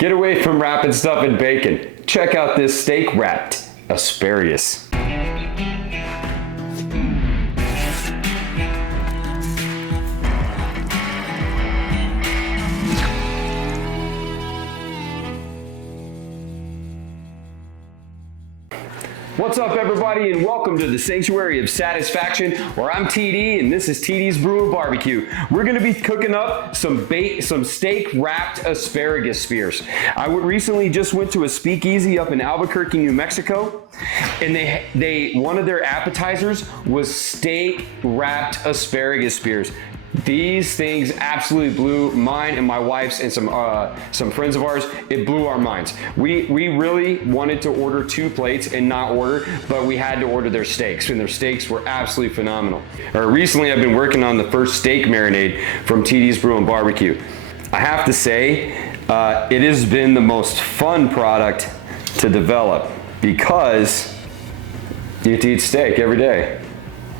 Get away from wrapping stuff in bacon. Check out this steak wrapped asparagus. What's up, everybody, and welcome to the Sanctuary of Satisfaction, where I'm TD and this is TD's Brew and Barbecue. We're going to be cooking up some steak wrapped asparagus spears. I recently just went to a speakeasy up in Albuquerque, New Mexico, and they one of their appetizers was steak wrapped asparagus spears. These things absolutely blew mine and my wife's and some friends of ours. It blew our minds. We really wanted to order 2 plates and not order, but we had to order their steaks, and their steaks were absolutely phenomenal. Recently, I've been working on the first steak marinade from TD's Brew and Barbecue. I have to say, it has been the most fun product to develop because you get to eat steak every day.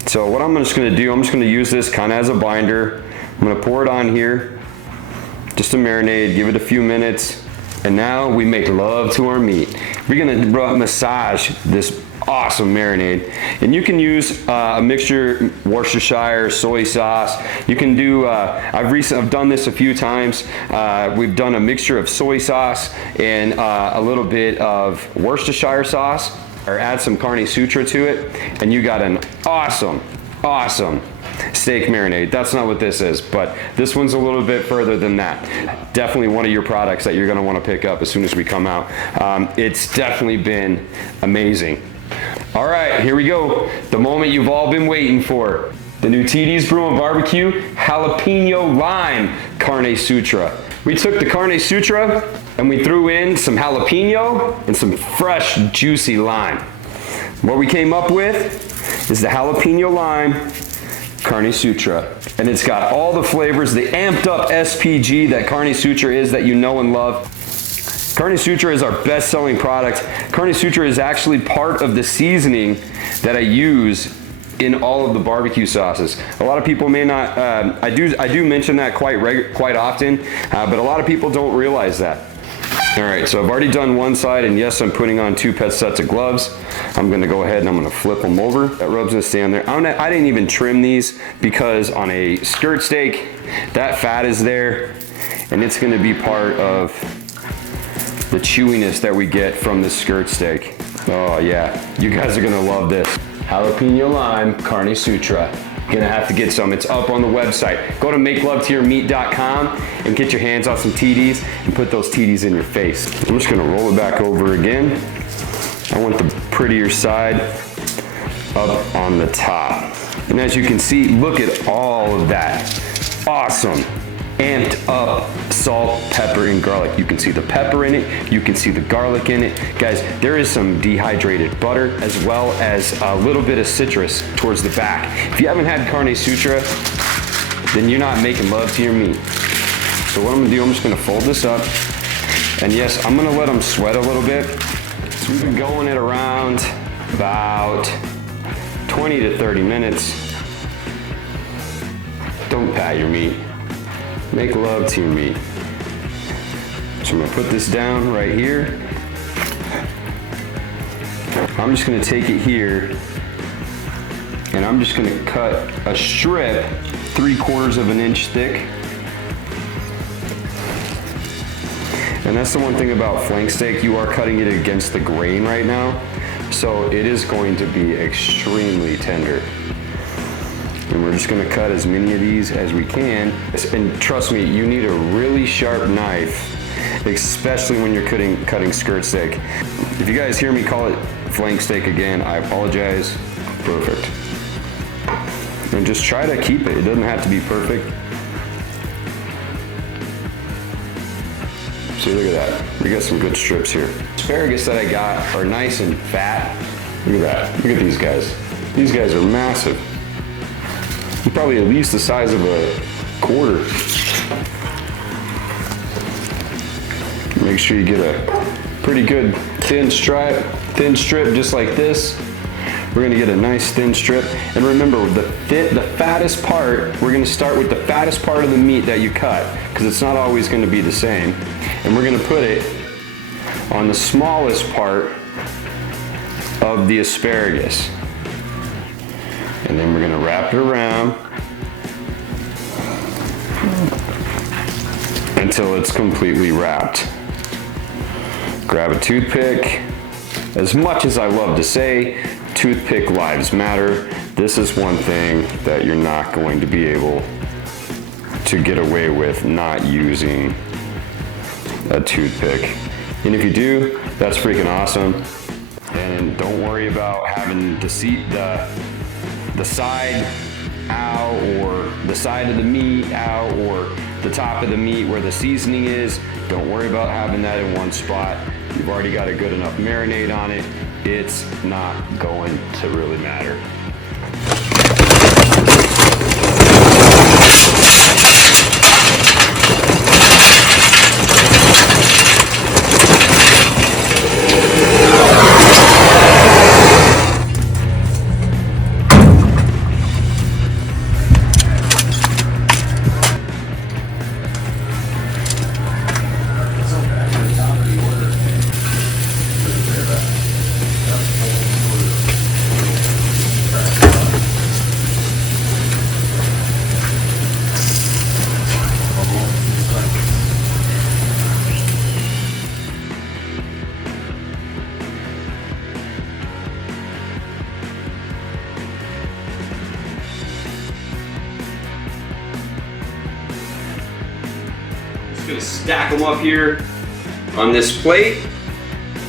So what I'm just going to do, I'm just going to use this kind of as a binder. I'm going to pour it on here, just to marinate, give it a few minutes, and now we make love to our meat. We're going to massage this awesome marinade, and you can use a mixture, Worcestershire, soy sauce. You can do, I've done this a few times. We've done a mixture of soy sauce and a little bit of Worcestershire sauce, or add some Carne Sutra to it, and you got an awesome steak marinade. That's not what this is, but this one's a little bit further than that. Definitely one of your products that you're gonna wanna pick up as soon as we come out. It's definitely been amazing. All right, here we go. The moment you've all been waiting for. The new TD's Brew and Barbecue Jalapeno Lime Carne Sutra. We took the Carne Sutra and we threw in some jalapeno and some fresh, juicy lime. What we came up with is the Jalapeno Lime Carne Sutra. And it's got all the flavors, the amped up SPG that Carne Sutra is, that you know and love. Carne Sutra is our best-selling product. Carne Sutra is actually part of the seasoning that I use in all of the barbecue sauces. A lot of people may not, I do mention that quite often, but a lot of people don't realize that. All right, so I've already done one side, and yes, I'm putting on 2 sets of gloves. I'm gonna go ahead and I'm gonna flip them over. That rub's gonna stay on there. I didn't even trim these because on a skirt steak, that fat is there, and it's gonna be part of the chewiness that we get from the skirt steak. Oh yeah, you guys are gonna love this. Jalapeno Lime Carne Sutra. You're gonna have to get some. It's up on the website. Go to makelovetoyourmeat.com and get your hands on some TDs and put those TDs in your face. I'm just gonna roll it back over again. I want the prettier side up on the top. And as you can see, look at all of that. Awesome. Amped up salt, pepper, and garlic. You can see the pepper in it. You can see the garlic in it. Guys, there is some dehydrated butter as well as a little bit of citrus towards the back. If you haven't had Carne Sutra, then you're not making love to your meat. So what I'm gonna do, I'm just gonna fold this up. And yes, I'm gonna let them sweat a little bit. So we've been going at around about 20 to 30 minutes. Don't pat your meat. Make love to your meat. So I'm gonna put this down right here. I'm just gonna take it here and I'm just gonna cut a strip 3/4 of an inch thick. And that's the one thing about flank steak, you are cutting it against the grain right now, so it is going to be extremely tender. And we're just gonna cut as many of these as we can. And trust me, you need a really sharp knife, especially when you're cutting skirt steak. If you guys hear me call it flank steak again, I apologize. Perfect. And just try to keep it. It doesn't have to be perfect. See, look at that. We got some good strips here. Asparagus that I got are nice and fat. Look at that. Look at these guys. These guys are massive. Probably at least the size of a quarter. Make sure you get a pretty good thin strip just like this. We're gonna get a nice thin strip. And remember, the fattest part, we're gonna start with the fattest part of the meat that you cut, because it's not always gonna be the same. and we're gonna put it on the smallest part of the asparagus. And then we're gonna wrap it around until it's completely wrapped. Grab a toothpick. As much as I love to say, toothpick lives matter, this is one thing that you're not going to be able to get away with not using a toothpick. And if you do, that's freaking awesome. And don't worry about having the side out, or the side of the meat out, or the top of the meat where the seasoning is. Don't worry about having that in one spot. You've already got a good enough marinade on it. It's not going to really matter. Gonna stack them up here on this plate.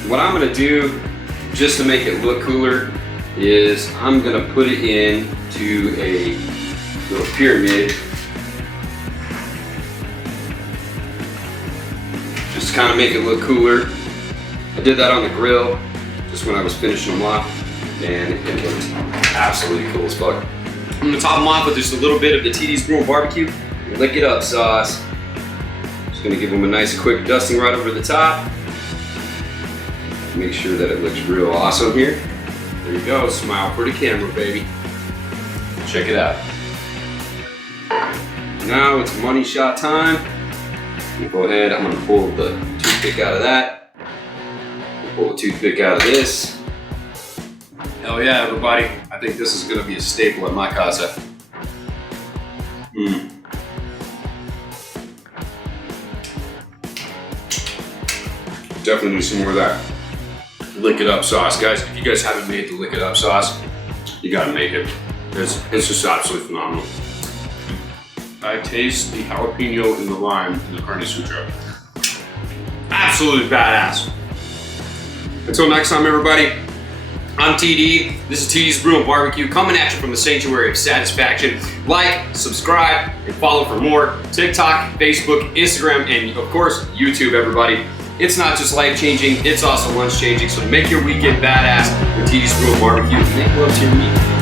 What I'm gonna do, just to make it look cooler, is I'm gonna put it into a little pyramid. Just to kind of make it look cooler. I did that on the grill, just when I was finishing them off, and it looked absolutely cool as fuck. I'm gonna top them off with just a little bit of the TD's Brew Barbecue Lick It Up sauce. Gonna give them a nice quick dusting right over the top. Make sure that it looks real awesome here. There you go, smile for the camera, baby. Check it out. Now it's money shot time. Go ahead, I'm gonna pull the toothpick out of that. Pull the toothpick out of this. Hell yeah, everybody. I think this is gonna be a staple at my casa. Definitely need some more of that Lick It Up sauce. Guys, if you guys haven't made the Lick It Up sauce, you gotta make it. It's just absolutely phenomenal. I taste the jalapeno and the lime in the Carne Sutra. Absolutely badass. Until next time, everybody, I'm TD. This is TD's Brew and Barbecue, coming at you from the sanctuary of satisfaction. Like, subscribe, and follow for more. TikTok, Facebook, Instagram, and of course, YouTube, everybody. It's not just life-changing, it's also lunch-changing, so make your weekend badass with TD's Brew and Barbecue. Make love to your meat.